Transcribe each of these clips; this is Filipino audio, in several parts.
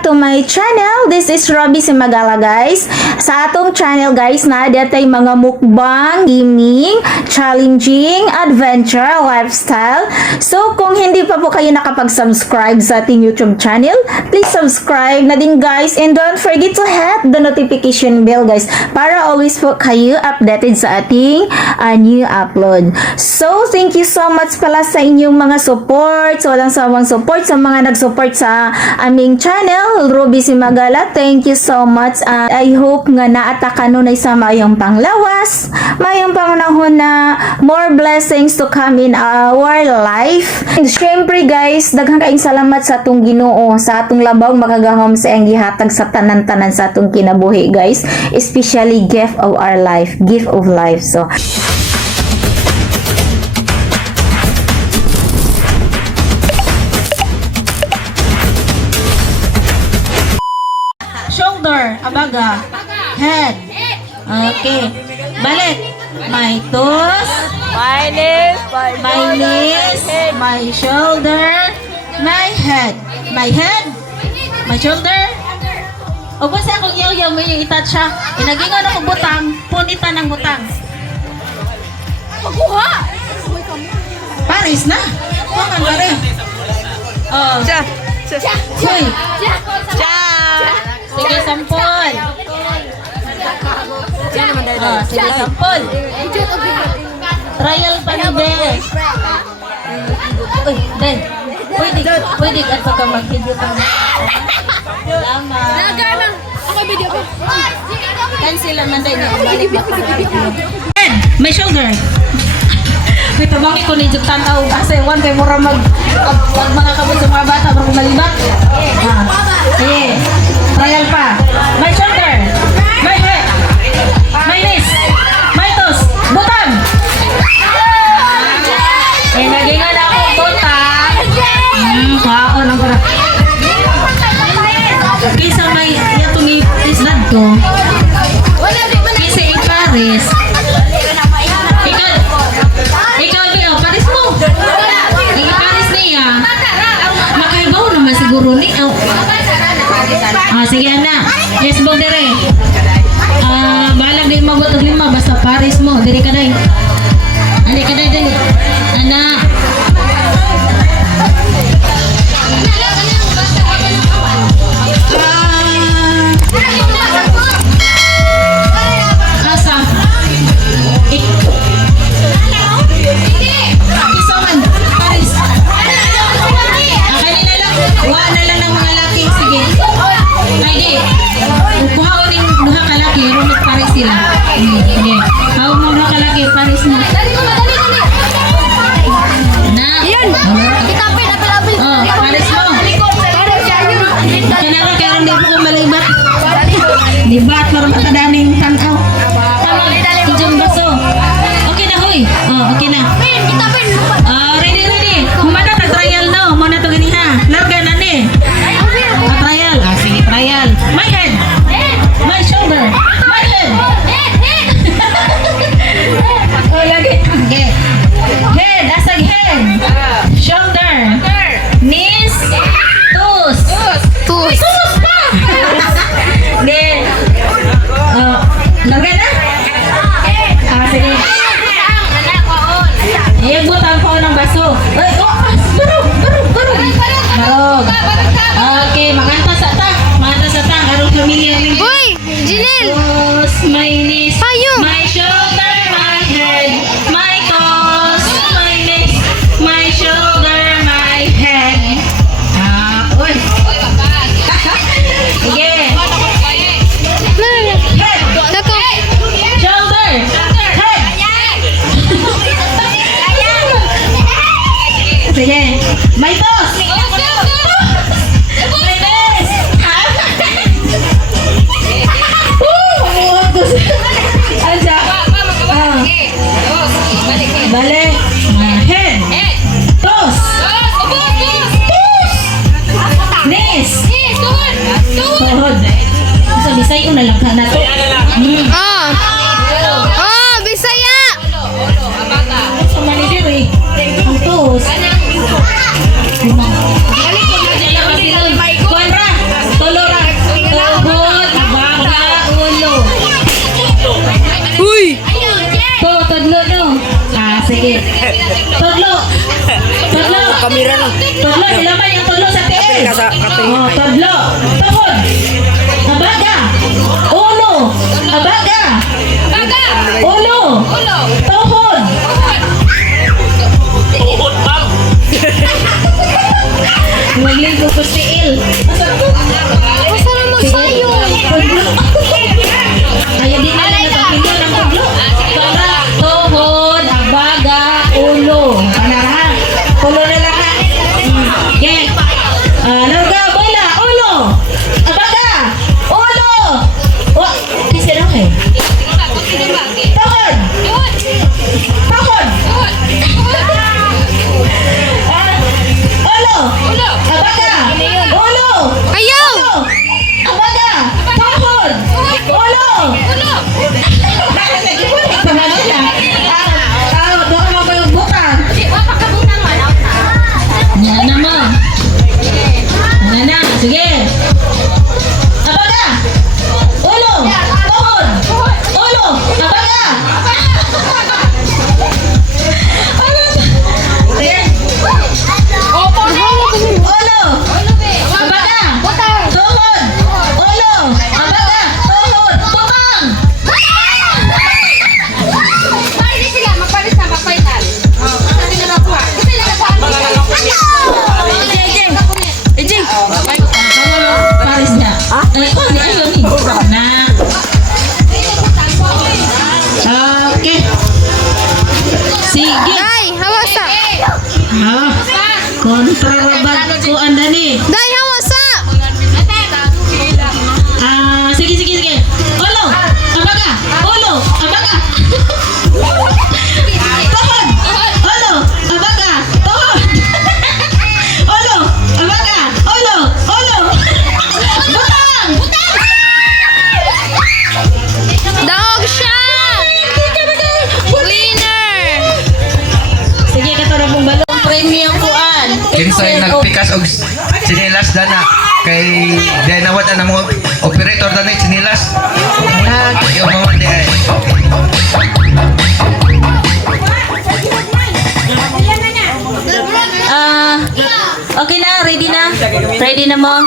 back to my channel. This is Robby Simagala, guys. Sa atong channel, guys, na datay mga mukbang, gaming, challenging, adventure, lifestyle. So, kung hindi pa po kayo nakapag-subscribe sa ating YouTube channel, please subscribe na din, guys. And don't forget to hit the notification bell, guys, para always po kayo updated sa ating new upload. So, thank you so much pala sa inyong mga support, sa walang sawang support, sa mga nag-support sa aming channel, Robby Simagala. Thank you so much. I hope nga naataka nunay sa mayong panglawas, mayong pangunahon na more blessings to come in our life. And syempre, guys, daghang kaayong salamat sa atong Ginoo, sa atong labaw makagahom sa iyang gihatag sa tanan-tanan sa atong kinabuhi, guys. Especially gift of our life, gift of life. So, shoulder, abaga, head. Okay. Balik. My toes, My knees, my knees, my shoulder, my head. My head, my shoulder. O kung sa akong yaw-yaw mo yung itat siya, inagingon ako butang, punitan ng butang. Pagkuha! Paris na. Kuman pare. Oh. Cha! Hoy. Cha! Sige, sampol. Oh, sige, sampol. Trial pa ni Bes. Uy, Ben. Pwede ka pa mag-video ka. Salamat. Nagana! Ako video ko. Cancel naman din. Ben, may shoulder. May tabangi ko ni Juktan tao kasi one kay mura mag mga kabot sa mga bata para malibat. Sige. Trial pa. My shoulder. My head. My knees. My toes. Butang. Eh, nagingan ako butang. Kaon ang para. Kisa may yatong isdad ko. Kisa in Paris. Ikaw, Bio, Paris mo. Paris niya. Makaibaw naman siguro ni. Sige, anak. Yes, bo, dire. Balag din mabot og lima. Basta Paris mo. Dire ka day. Andi ka day, dire. Anak. Asa? Kisaman, Paris. Kanina lang. Wala lang ng mga laki. Sige. Ay, kuhaon yung duha ka laki. Rumit Paris sila. Sige. Haon mo duha ka laki. Paris mo. Na. Oh, Paris mo. Kailangan kaya hindi po kong malibat. Libat, marang matadaning tanaw. Tawag, ijong baso. Okay na, hoy. Oh, okay na. Ready. Humana ta trial no. Muna to gani ha. Larga na ni. Trial. Sige, trial. My head. My shoulder. My head. Oh, lagi. Okay. Head, asag head. Shoulder. Knees. Toes. Toes pa. Then, larga na. Sige. Ayan, butang ko ng baso. Ay, barog. Okay, maganta sa ta. Arong pamilya ni. Uy! Jinel! My knees. Payo! My shoulder, my head, my toes, my knees, my shoulder, my head. Uy. Sige. Head. Nako! Shoulder. Head. Sige. My toes. My knees. Aja. Balik. Head. Toes. Knees. Tuhod. Sa Bisay una lang ka na to. Bisaya! Sa Manidiri. Ang toes. Kuan ra. Tulo kamera na. Tudlo, nilaman yung tudlo sa tiil. Ka sa katoy. Oh, tudlo. Tuhod. Abaga. Ulo. Abaga. Baga. Ulo. Ulo. Tuhod. Maglingko ko tiil. Basta naman sa'yo. Tudlo. Kaya di na lang napapinyo ng tudlo. Para tuhod, abaga, ulo. Panarahan. Tulo na lang ha. Okay. Larga, bola, ulo. Abaga, ulo. Oh, kasi na eh. Tuhod. Tuhod. Ulo. Abaga, ulo. Ayaw! Ulo. Abaga, tuhod. Ulo. Pamanod na. Doon ka magbubukan. Yan naman. Yan na. Sige. Abaga. Ulo. Tuhod. Ulo. Abaga. Sige. Ulo. Abaga. Tuhod. Ulo. Abaga. Tuhod. Butang. Ejeng. Paris niya. Oh, di ayaw ni. Na. Okay. Sige. Day, hawasa. Kontrarabat ko anda ni. Day, hawasa. Sige. Ulo. Abaga. Ulo. Abaga. Tuhod. Ulo. Abaga. Tuhod. Ulo. Abaga. Ulo. Butang. Dog siya. Winner. Sige, katara pong balong premium kuan. Kinsay nagpikas og sinilas dana kay dahil nawat na mo operator dana sinilas. Yung mga di ay. Okay na, ready na? Ready na mo?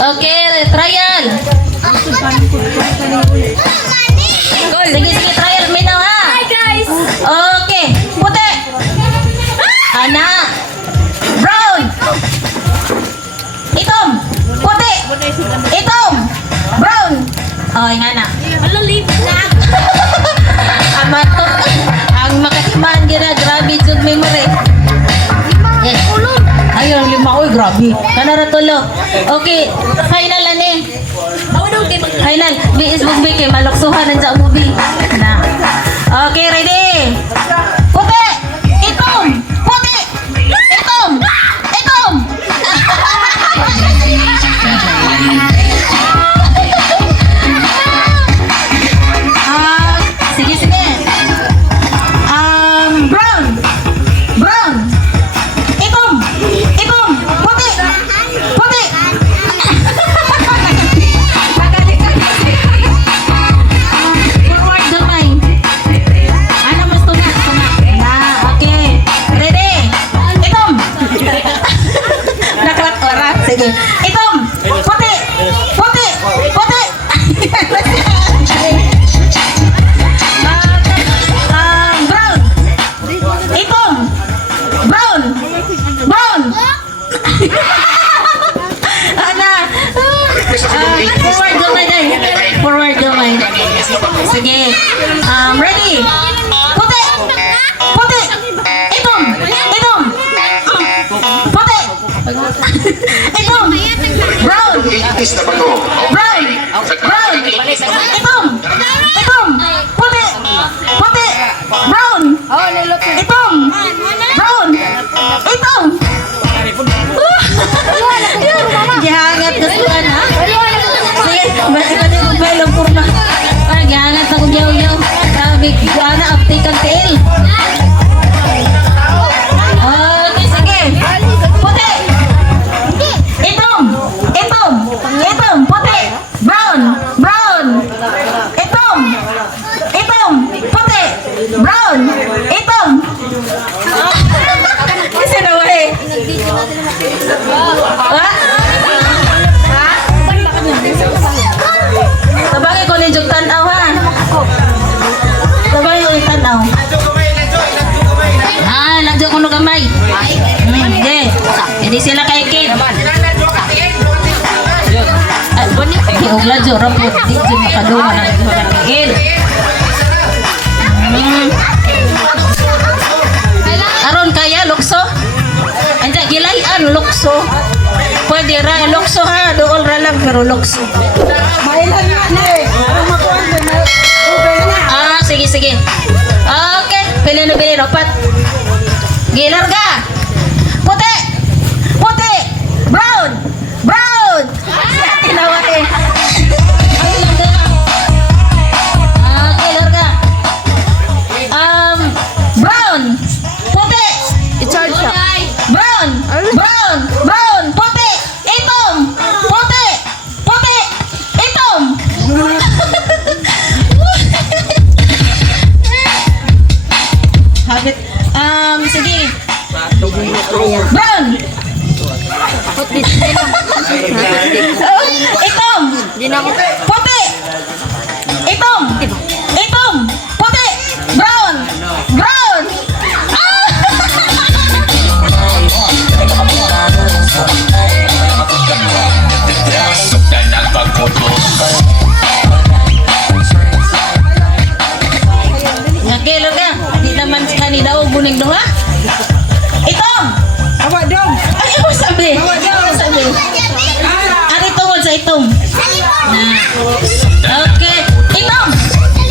Okay, trial. Sige, trial me now ha. Okay, puti. Ana. Brown. Itom. Puti. Itom. Brown. Oh, nga na. Amatot. Ang makasiman gina, grabe jud memory. Yes. Ayun, lima. Uy, grabe. Kanara tulo. Okay, final na ni. Final. BS movie kay maloksuhan na sa movie. Na. Okay, ready? Puti! Itom! Puti! Itom! Itom! Sige. Brown! Brown! Itom! Itom! Puti! Puti! Forward gamay. Ano mas tunak? Na, okay. Ready? Itom! Naklat oras. Sige. Itom! Puti! Puti! Puti! Brown! Itom! Brown! Brown! Ana! Forward gamay day. Forward gamay. Sige. Ready? Puti! Puti! Itom! Itom! Puti! Itom! Brown! Brown! Brown! Itom! Itom! Puti! Puti! Brown! Itom! Brown! Itom! Gihangat ka suan ha? Sige, balik ko belong kurma. Gihangat ako yaw-yaw. Sabi ko na uptake ang tail. Okay, sige. Puti! Itom! Itom! Itom! Puti! Brown! Brown! Itom! Itom! Puti! Brown! Itom! Hindi sila kay Kid. Bonit. Iuglan jo rapot. Di jo makaduma na Kid. Aron kaya lukso? Anja gilayan lukso. Pwede ra lukso ha, dool ra lang pero lukso. Ah, sige sige. Okay, pili na pili dapat. Gilarga. Puti. Puti. Brown. Brown. Tinawag eh. Okay, larga. Brown. Puti. I-charge siya. Brown. Brown. Brown. Puti. Itom. Puti. Puti. Itom. Habit. Sige. Brown. Itom. Puti. Itom. Itom. Puti. Brown. Brown. Ngakilo ka. Di naman kani daw bunig doha. Itom. Awak dong. Ayaw sabi. Ayaw sabi. Ari tungod sa itom. Nah. Okay. Itom.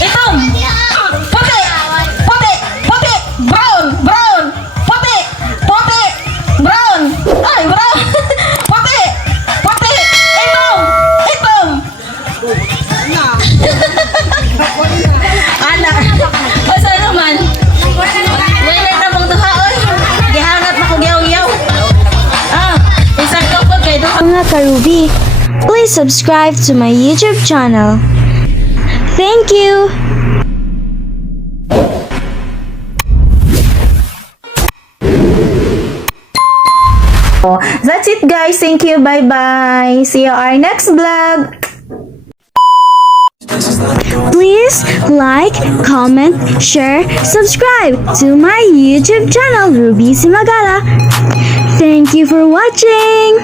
Itom. Puti. Puti. Puti. Brown. Brown. Puti. Puti. Brown. Ay, brown. Puti. Puti. Itom. Itom. Anak. Asa naman? Wala na mong duha oy. Gihangat na ko giyaw-yaw. Isang kapag kay duha. Mga Karubi, please subscribe to my YouTube channel. Thank you! That's it guys. Thank you. Bye-bye. See you our next vlog. Please like, comment, share, subscribe to my YouTube channel, Ruby Simagala. Thank you for watching!